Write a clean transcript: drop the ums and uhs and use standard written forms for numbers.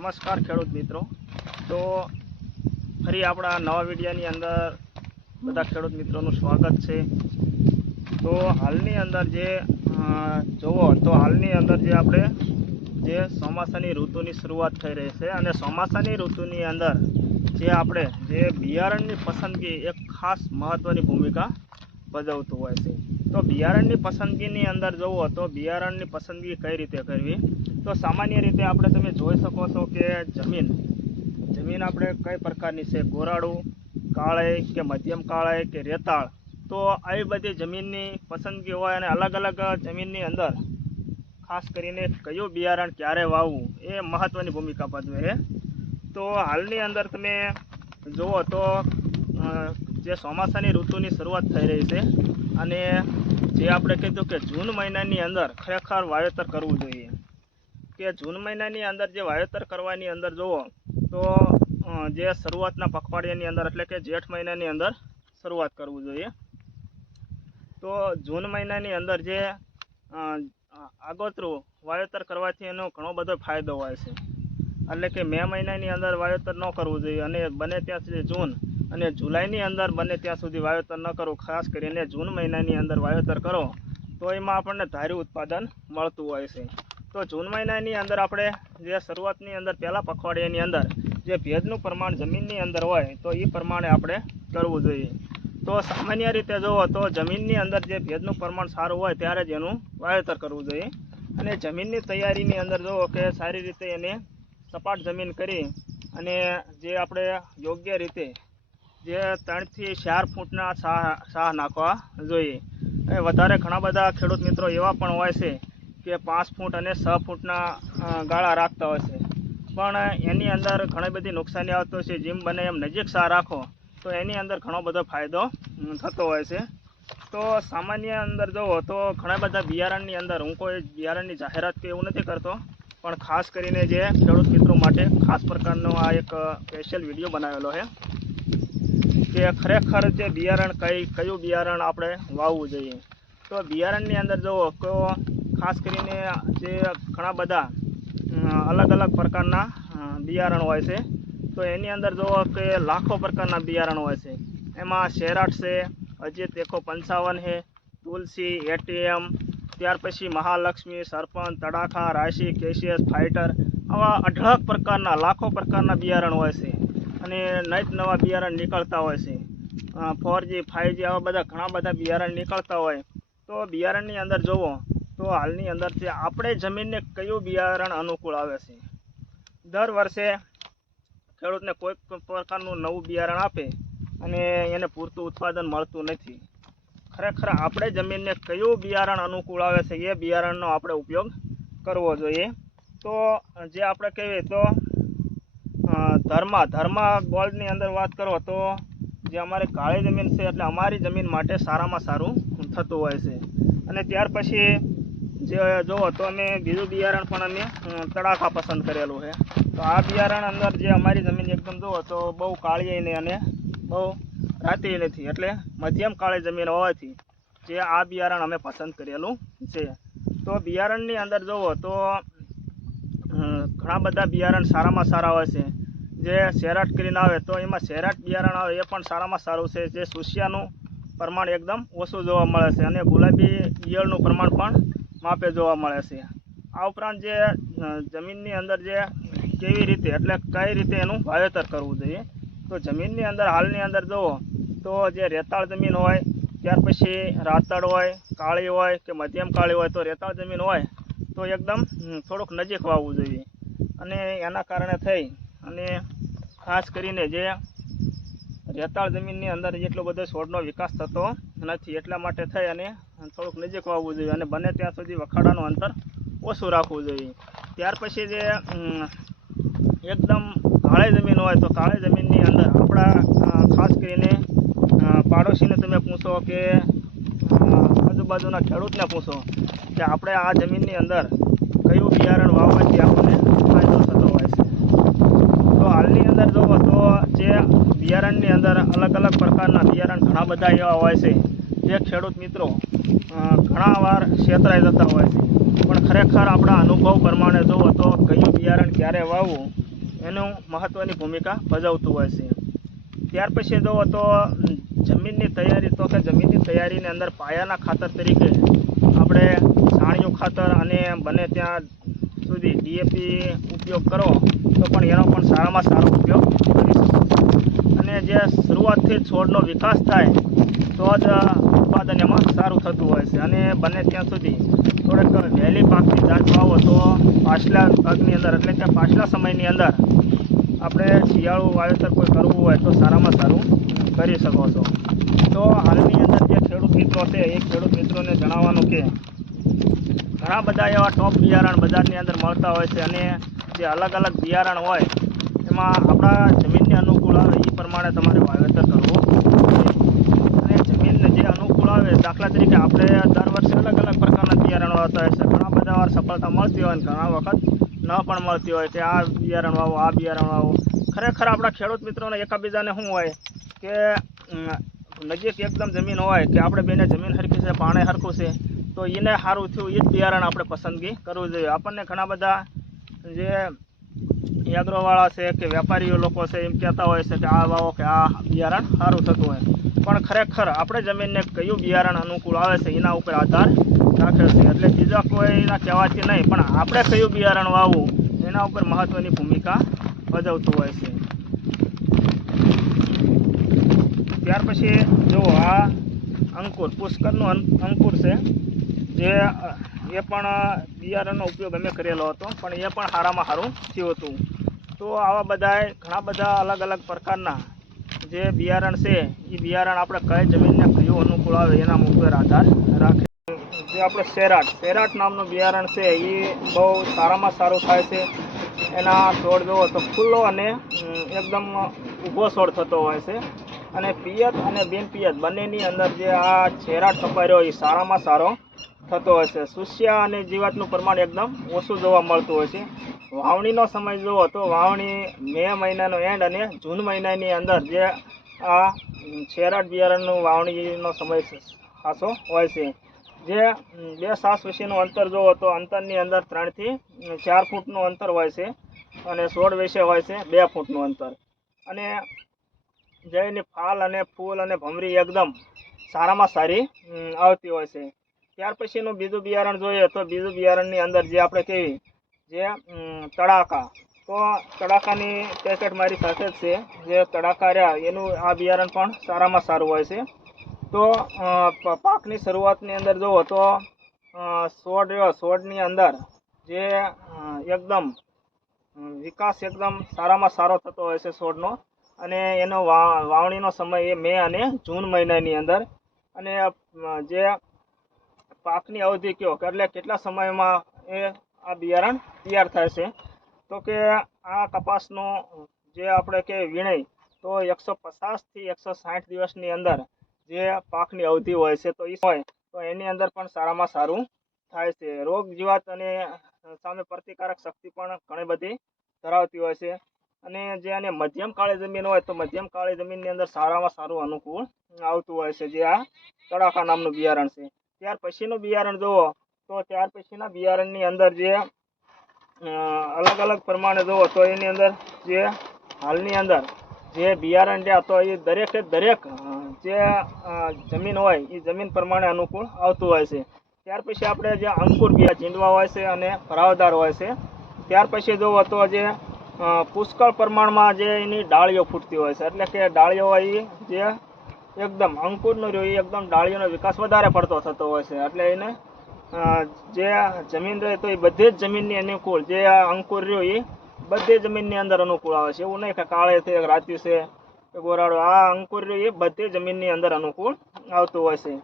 નમસ્કાર ખેડૂત મિત્રો। તો ફરી આપણા નવા વિડીયોની અંદર બધા ખેડૂત મિત્રોનું સ્વાગત છે। તો હાલની અંદર જે જોવો તો હાલની અંદર જે આપણે જે ચોમાસાની ઋતુની શરૂઆત થઈ રહી છે અને ચોમાસાની ઋતુની અંદર જે આપણે જે બિયારણની પસંદગી એક ખાસ મહત્ત્વની ભૂમિકા ભજવતું હોય છે। તો બિયારણની પસંદગીની અંદર જોવો તો બિયારણની પસંદગી કઈ રીતે કરવી, તો સામાન્ય રીતે આપણે તમે જોઈ શકો છો કે જમીન આપણે કઈ પ્રકારની છે, ગોરાળું, કાળી કે મધ્યમ કાળી કે રેતાળ, તો આવી બધી જમીનની પસંદગી હોય અને અલગ અલગ જમીનની અંદર ખાસ કરીને કયું બિયારણ ક્યારે વાવવું એ મહત્ત્વની ભૂમિકા ભજવે છે। તો હાલની અંદર તમે જુઓ તો જે ચોમાસાની ઋતુની શરૂઆત થઈ રહી છે અને જે આપણે કીધું કે જૂન મહિનાની અંદર ખરેખર વાવેતર કરવું જોઈએ, કે જૂન મહિનાની અંદર જે વાવેતર કરવાની અંદર જુઓ તો જે શરૂઆતના પખવાડિયાની અંદર એટલે કે જેઠ મહિનાની અંદર શરૂઆત કરવું જોઈએ। તો જૂન મહિનાની અંદર જે આગોતરું વાવેતર કરવાથી એનો ઘણો બધો ફાયદો હોય છે, એટલે કે મે મહિનાની અંદર વાવેતર ન કરવું જોઈએ અને બને ત્યાં સુધી જૂન અને જુલાઈની અંદર બને ત્યાં સુધી વાવેતર ન કરવું। ખાસ કરીને જૂન મહિનાની અંદર વાવેતર કરો તો એમાં આપણને ધાર્યું ઉત્પાદન મળતું હોય છે। તો જૂન મહિનાની અંદર આપણે જે શરૂઆતની અંદર પહેલાં પખવાડિયાની અંદર જે ભેજનું પ્રમાણ જમીનની અંદર હોય તો એ પ્રમાણે આપણે કરવું જોઈએ। તો સામાન્ય રીતે જુઓ તો જમીનની અંદર જે ભેજનું પ્રમાણ સારું હોય ત્યારે જ એનું વાવેતર કરવું જોઈએ અને જમીનની તૈયારીની અંદર જુઓ કે સારી રીતે એને સપાટ જમીન કરી અને જે આપણે યોગ્ય રીતે જે 3 થી 4 ફૂટના સાહ નાખવા જોઈએ। વધારે ઘણા બધા ખેડૂત મિત્રો એવા પણ હોય છે કે 5 ફૂટ અને 6 ફૂટના ગાળા રાખતા હોય છે, પણ એની અંદર ઘણી બધી નુકસાની આવતો હોય છે। જેમ બને એમ નજીક સાહ રાખો તો એની અંદર ઘણો બધો ફાયદો થતો હોય છે। તો સામાન્ય અંદર જુઓ તો ઘણા બધા બિયારણની અંદર હું કોઈ બિયારણની જાહેરાત કે એવું નથી કરતો, પણ ખાસ કરીને જે ખેડૂત મિત્રો માટે ખાસ પ્રકારનો આ એક સ્પેશિયલ વિડીયો બનાવેલો છે કે ખરેખર જે બિયારણ કયું બિયારણ આપણે વાવવું જોઈએ। તો બિયારણની અંદર જુઓ તો ખાસ કરીને જે ઘણા બધા અલગ અલગ પ્રકારના બિયારણ હોય છે, તો એની અંદર જુઓ કે લાખો પ્રકારના બિયારણ હોય છે। એમાં શેરાટ છે, અજીત 155 છે, તુલસી, એટીએમ, ત્યાર પછી મહાલક્ષ્મી, સરપંચ, તડાખા, રાશિ, કેશિયસ, ફાઇટર, આવા અઢળક પ્રકારના લાખો પ્રકારના બિયારણ હોય છે અને નત નવા બિયારણ નીકળતા હોય છે। 4G 5G આવા બધા ઘણા બધા બિયારણ નીકળતા હોય। તો બિયારણની અંદર જુઓ તો હાલની અંદર જે આપણે જમીનને કયું બિયારણ અનુકૂળ આવે છે, દર વર્ષે ખેડૂતને કોઈ પ્રકારનું નવું બિયારણ આપે અને એને પૂરતું ઉત્પાદન મળતું નથી। ખરેખર આપણે જમીનને કયું બિયારણ અનુકૂળ આવે છે એ બિયારણનો આપણે ઉપયોગ કરવો જોઈએ। તો જે આપણે કહીએ તો ધર્મા ગોલ્ડની અંદર વાત કરો તો જે અમારી કાળી જમીન છે એટલે અમારી જમીન માટે સારામાં સારું થતું હોય છે। અને ત્યાર પછી જે જુઓ તો અમે બીજું બિયારણ પણ અમે તડાખા પસંદ કરેલું છે। તો આ બિયારણ અંદર જે અમારી જમીન એકદમ જુઓ તો બહુ કાળી નહીં અને બહુ રાતી નથી, એટલે મધ્યમ કાળી જમીન હોવાથી જે આ બિયારણ અમે પસંદ કરેલું છે। તો બિયારણની અંદર જુઓ તો ઘણા બધા બિયારણ સારામાં સારા હોય છે। જે શેરાટ કરીને આવે તો એમાં શેરાટ બિયારણ આવે એ પણ સારામાં સારું છે, જે સુસિયાનું પ્રમાણ એકદમ ઓછું જોવા મળે છે અને ગુલાબી ઈયળનું પ્રમાણ પણ માપે જોવા મળે છે। આ ઉપરાંત જે જમીનની અંદર જે કેવી રીતે એટલે કઈ રીતે એનું વાવેતર કરવું જોઈએ, તો જમીનની અંદર હાલની અંદર જુઓ તો જે રેતાળ જમીન હોય, ત્યાર પછી રાતળ હોય, કાળી હોય કે મધ્યમ કાળી હોય, તો રેતાળ જમીન હોય તો એકદમ થોડુંક નજીક વાવવું જોઈએ અને એના કારણે થઈ અને ખાસ કરીને જે રેતાળ જમીનની અંદર એટલો બધો છોડનો વિકાસ થતો નથી, એટલા માટે થઈ અને થોડુંક નજીક વાવવું જોઈએ અને બને ત્યાં સુધી વખાડાનું અંતર ઓછું રાખવું જોઈએ। ત્યાર પછી જે એકદમ કાળી જમીન હોય તો કાળી જમીનની અંદર આપણા ખાસ કરીને પાડોશીને તમે પૂછો કે આજુબાજુના ખેડૂતને પૂછો કે આપણે આ જમીનની અંદર કયું બિયારણ વાવવાથી આપણને ફાયદો થતો હોય છે। તો હાલની અંદર જુઓ તો જે બિયારણની અંદર અલગ અલગ પ્રકારના બિયારણ ઘણા બધા એવા હોય છે જે ખેડૂત મિત્રો ઘણા વાર છેતરાઈ જતા હોય છે, પણ ખરેખર આપણા અનુભવ પ્રમાણે જુઓ તો કયું બિયારણ ક્યારે વાવવું એનું મહત્ત્વની ભૂમિકા ભજવતું હોય છે. ત્યાર પછી જુઓ તો જમીનની તૈયારી, તો કે જમીનની તૈયારીની અંદર પાયાના ખાતર તરીકે આપણે છાણિયું ખાતર અને બને ત્યાં સુધી DAP ઉપયોગ કરો તો પણ એનો પણ સારામાં સારો ઉપયોગ કરી શકો છો. અને જે શરૂઆતથી જ છોડનો વિકાસ થાય તો જ ઉત્પાદન એમાં સારું થતું હોય છે. અને બને ત્યાં સુધી થોડેક વહેલી પાકની જાત વાવો તો પાછલા ભાગની અંદર, એટલે કે પાછલા સમયની અંદર આપણે શિયાળુ વાવેતર કોઈ કરવું હોય તો સારામાં સારું કરી શકો છો. તો હાલની અંદર જે ખેડૂત મિત્રો છે એ ખેડૂત મિત્રોને જણાવવાનું કે ઘણા બધા એવા ટોપ બિયારણ બજારની અંદર મળતા હોય છે, અને જે અલગ અલગ બિયારણ હોય એમાં આપણા જમીનને અનુકૂળ આવે એ પ્રમાણે તમારે વાવેતર કરવું જોઈએ. અને જમીનને જે અનુકૂળ આવે, દાખલા તરીકે આપણે દર વર્ષે અલગ અલગ પ્રકારના બિયારણ વાવતા હોય છે. ઘણા બધા વાર સફળતા મળતી હોય અને ઘણા વખત ન પણ મળતી હોય કે આ બિયારણ વાવો, આ બિયારણ વાવો. ખરેખર આપણા ખેડૂત મિત્રોને એકાબીજાને શું હોય કે નજીક એકદમ જમીન હોય કે આપણે બેને જમીન હરખી છે, પાણી હરખું છે, તો એને સારું થયું એ જ બિયારણ આપણે પસંદગી કરવું જોઈએ. આપણને ઘણા બધા જે એગ્રોવાળા છે કે વેપારીઓ લોકો છે એમ કહેતા હોય છે કે આ વાવો કે આ બિયારણ સારું થતું હોય, પણ ખરેખર આપણે જમીનને કયું બિયારણ અનુકૂળ આવે છે એના ઉપર આધાર રાખે છે. એટલે બીજા કોઈના કહેવાથી નહીં, પણ આપણે કયું બિયારણ વાવવું એના ઉપર મહત્ત્વની ભૂમિકા ભજવતું હોય છે. ત્યાર પછી જો આ અંકુર, પુષ્કરનું અંકુર છે, જે એ પણ બિયારણનો ઉપયોગ અમે કરેલો હતો, પણ એ પણ સારામાં સારું થયું હતું. તો આવા બધાય ઘણા બધા અલગ અલગ પ્રકારના જે બિયારણ છે એ બિયારણ આપણે કઈ જમીનને કયું અનુકૂળ આવે એના ઉપર આધાર રાખે. જે આપણે શેરાટ નામનું બિયારણ છે એ બહુ સારામાં સારું થાય છે. એના છોડ જુઓ તો ખુલ્લો અને એકદમ ઊભો છોડ થતો હોય છે. અને પિયત અને બિન પિયત બંનેની અંદર જે આ શેરાટ કપાયો એ સારામાં સારો થતો હોય છે. સુસ્યા અને જીવાતનું પ્રમાણ એકદમ ઓછું જોવા મળતું હોય છે. વાવણીનો સમય જુઓ તો વાવણી મે મહિનાનો એન્ડ અને જૂન મહિનાની અંદર જે આ શેરાટ બિયારણનું વાવણીનો સમય ખાસો હોય છે. જે બે સાસ વચ્ચેનું અંતર જુઓ તો અંતરની અંદર 3 થી 4 ફૂટનું અંતર હોય છે, અને છોડ વિશે હોય છે 2 ફૂટનું અંતર. અને જે એની ફાલ અને ફૂલ અને ભમરી એકદમ સારામાં સારી આવતી હોય છે. ત્યાર પછીનું બીજું બિયારણ જોઈએ તો બીજું બિયારણની અંદર જે આપણે કહેવી જે તડાકા, તો તડાકાની પેકેટ મારી સાથે જ છે. જે તડાકા રહ્યા એનું આ બિયારણ પણ સારામાં સારું હોય છે. તો પાકની શરૂઆતની અંદર જુઓ તો છોડની અંદર જે એકદમ વિકાસ એકદમ સારામાં સારો થતો હોય છે છોડનો. અને એનો વાવણીનો સમય એ મે અને જૂન મહિનાની અંદર. અને જે પાકની અવધિ કયો એટલે કેટલા સમયમાં એ આ બિયારણ તૈયાર થાય છે, તો કે આ કપાસનું જે આપણે કે વીણાઈ તો 150 થી 160 દિવસની અંદર જે પાકની અવધિ હોય છે તો એ હોય તો એની અંદર પણ સારામાં સારું થાય છે. રોગ જીવાત અને સામે પ્રતિકારક શક્તિ પણ ઘણી બધી ધરાવતી હોય છે. અને જે આને મધ્યમ કાળી જમીન હોય તો મધ્યમ કાળી જમીનની અંદર સારામાં સારું અનુકૂળ આવતું હોય છે જે આ તડાકા નામનું બિયારણ છે. ત્યાર પછીનું બિયારણ જુઓ તો ત્યાર પછીના બિયારણની અંદર જે અલગ અલગ પ્રમાણે જુઓ તો એની અંદર જે હાલની અંદર જે બિયારણ રહ્યા તો એ દરેકે દરેક જે જમીન હોય એ જમીન પ્રમાણે અનુકૂળ આવતું હોય છે. ત્યાર પછી આપણે જે અંકુર ઝીંડવા હોય છે અને ભરાવદાર હોય છે. ત્યાર પછી જુઓ તો જે પુષ્કળ પ્રમાણમાં જે એની ડાળીઓ ફૂટતી હોય છે, એટલે કે ડાળીઓ હોય એ જે એકદમ અંકુરનો રહ્યો એ એકદમ ડાળીઓનો વિકાસ વધારે પડતો થતો હોય છે. એટલે એને જે જમીન રહે તો એ બધી જ જમીનની અનુકૂળ જે અંકુર રહ્યો એ બધી જમીનની અંદર અનુકૂળ આવે છે. એવું નહીં કે કાળે છે, રાત્યું છે, ગોરાડો, આ અંકુર રહ્યો એ બધી જમીનની અંદર અનુકૂળ આવતું હોય છે.